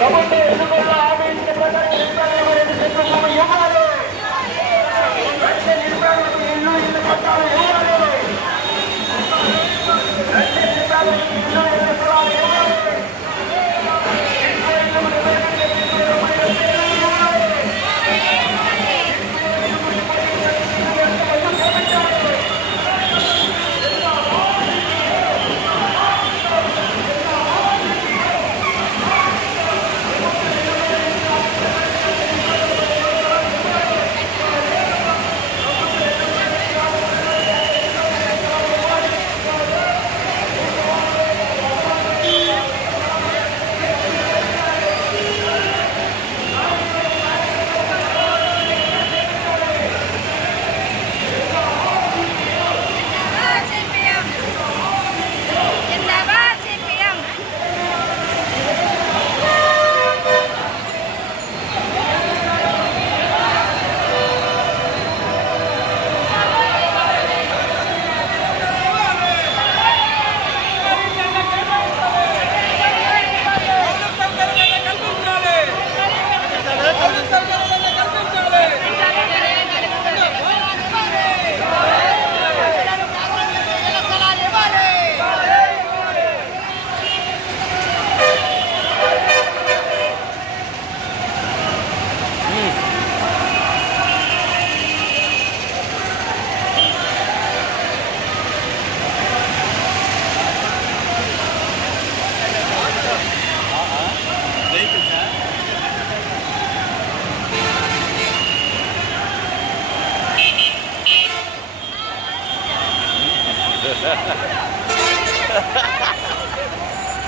எவ்வாறு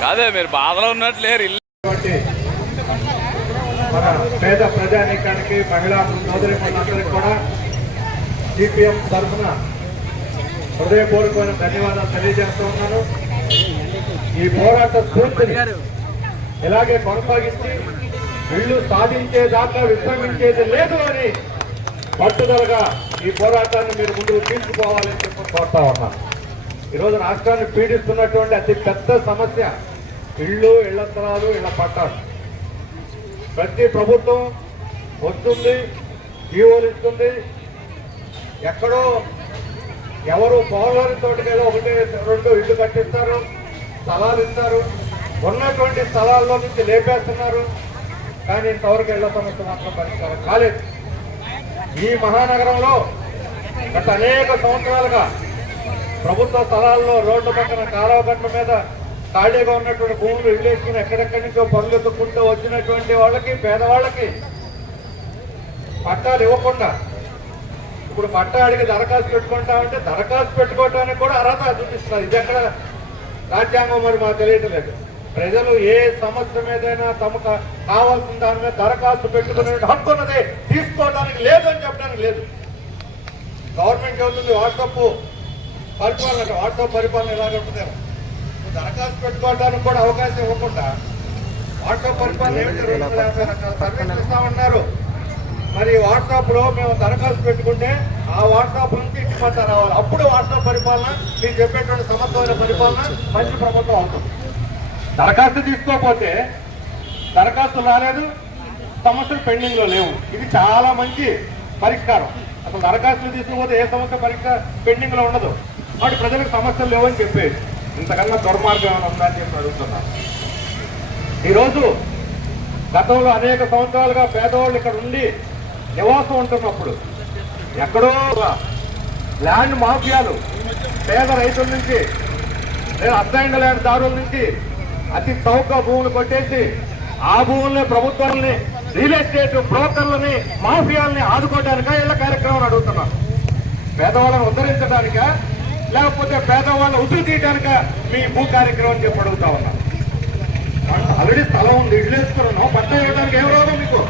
కాదే మీరు బాధలో ఉన్నట్లు లేరు ఇల్లు. మన పేద ప్రజానీకానికి మహిళా సోదరి కూడా సిపిఎం తరఫున హృదయపూర్వకమైన ధన్యవాదాలు తెలియజేస్తూ ఉన్నాను. ఈ పోరాట స్ఫూర్తిని ఇలాగే కొనసాగించి ఇల్లు సాధించేదాకా విశ్రమించేది లేదు అని పట్టుదలగా ఈ పోరాటాన్ని మీరు ముందుకు తీసుకుపోవాలని చెప్పి కోరుతా ఉన్నాను. ఈరోజు రాష్ట్రాన్ని పీడిస్తున్నటువంటి అతి పెద్ద సమస్య ఇళ్ళు ఇళ్ళ స్థలాలు ఇళ్ళ పట్టాలు. ప్రతి ప్రభుత్వం వస్తుంది జీవోలు ఇస్తుంది ఎక్కడో ఎవరు పోలవరి తోటి మీద ఒకటి రెండు ఇల్లు కట్టిస్తారు స్థలాలు ఇస్తారు. ఉన్నటువంటి స్థలాల్లో నుంచి లేపేస్తున్నారు. కానీ ఇంతవరకు ఇళ్ళ సమస్య మాత్రం పరిష్కారం కాలేదు. ఈ మహానగరంలో గత అనేక సంవత్సరాలుగా ప్రభుత్వ స్థలాల్లో రోడ్డు పక్కన కాలువ గట్ల మీద ఖాళీగా ఉన్నటువంటి భూములు ఇల్లు వేసుకుని ఎక్కడెక్కడి నుంచో పనులు ఎత్తుకుంటూ వచ్చినటువంటి వాళ్ళకి పేదవాళ్ళకి పట్టాలు ఇవ్వకుండా ఇప్పుడు పట్టా అడిగి దరఖాస్తు పెట్టుకుంటామంటే దరఖాస్తు పెట్టుకోవడానికి కూడా అర్హత చూపిస్తున్నారు. ఇది ఎక్కడ రాజ్యాంగం మరి మాకు తెలియట్లేదు. ప్రజలు ఏ సమస్య మీదైనా తమకు కావాల్సిన దాని మీద దరఖాస్తు పెట్టుకునే హక్కు ఉన్నది తీసుకోవడానికి లేదు అని చెప్పడానికి లేదు. గవర్నమెంట్ చెబుతుంది వాట్సాప్ పరిపాలన వాట్సాప్ పరిపాలన ఎలాగ ఉంటుందేమో. దరఖాస్తు పెట్టుకోవడానికి కూడా అవకాశం ఇవ్వకుండా వాట్సాప్ పరిపాలన ఏమిటి? రెండు వందల యాభై రకాల సర్వీసులు ఇస్తామన్నారు మరి వాట్సాప్లో మేము దరఖాస్తు పెట్టుకుంటే ఆ వాట్సాప్ నుంచి ఇంటి పట్ట రావాలి. అప్పుడు వాట్సాప్ పరిపాలన మీరు చెప్పేటువంటి సమర్థమైన పరిపాలన మంచి ప్రభుత్వం అవుతుంది. దరఖాస్తు తీసుకోకపోతే దరఖాస్తు రాలేదు సమస్యలు పెండింగ్లో లేవు. ఇది చాలా మంచి పరిష్కారం. అసలు దరఖాస్తులు తీసుకుపోతే ఏ సమస్య పరిష్కార పెండింగ్లో ఉండదు. వాటి ప్రజలకు సమస్యలు లేవని చెప్పేది. ఇంతకన్నా దుర్మార్గం ఏమైనా ఉందా అని చెప్పి అడుగుతున్నారు ఈరోజు గతంలో అనేక సంవత్సరాలుగా పేదవాళ్ళు ఇక్కడ ఉండి నివాసం ఉంటున్నప్పుడు ఎక్కడో ల్యాండ్ మాఫియాలు పేద రైతుల నుంచి లేదా అద్దైండ ల్యాండ్ దారుల నుంచి అతి చౌక భూములు కొట్టేసి ఆ భూముల్ని ప్రభుత్వాలని రియల్ ఎస్టేట్ బ్రోకర్లని మాఫియాలని ఆదుకోవడానిక ఇళ్ళ కార్యక్రమం అడుగుతున్నారు. పేదవాళ్ళని ఉద్ధరించడానికా లేకపోతే పేదవాళ్ళ ఉసురు తీయడానికా మీ భూ కార్యక్రమం అని చెప్పి అడుగుతా ఉన్నా. ఆల్రెడీ స్థలం ఉంది ఇల్లు వేసుకున్నాను. పట్టా ఇవ్వడానికి ఏం రోగం మీకు?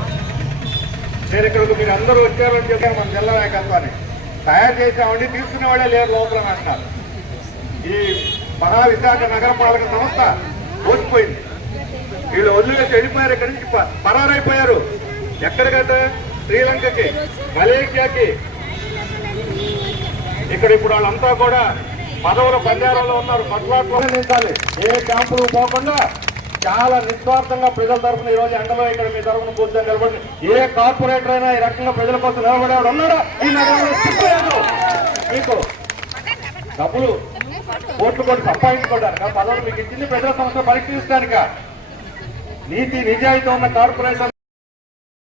నేను ఇక్కడికి మీరు అందరూ వచ్చారని చెప్పారు మన జిల్లా నాయకత్వాన్ని తయారు చేసామండి తీసుకునే వాళ్ళే లేరు లోపల అంటున్నారు. ఈ మహా విశాఖ నగరపాలక సంస్థ ఓడిపోయింది వీళ్ళు వదిలివేసి వెళ్ళిపోయారు ఇక్కడి నుంచి పరారైపోయారు. ఎక్కడికైతే శ్రీలంకకి మలేషియాకి ఇక్కడ ఇప్పుడు వాళ్ళంతా కూడా పదవుల బంజారాలో ఉన్నారు పట్లాట్లో నిలిచాలి ఏ క్యాంపులు పోకుండా చాలా నిస్వార్థంగా ప్రజల తరఫున ఈ రోజు ఎండలో ఇక్కడ మీ తరఫున కూర్చొని నిలబడి ఏ కార్పొరేటర్ అయినా ఈ రకంగా ప్రజల కోసం నిలబడేవాడు ఉన్నాడా? ఈ నగరంలో సిగ్గులేదు మీకు డబ్బులు ఓట్లు కొట్టి సంపాదించుకోవడానికి పదవులు మీకు ఇచ్చింది ప్రజల సమస్యలు పరిష్కరించడానిక? నీతి నిజాయితీ ఉన్న కార్పొరేషన్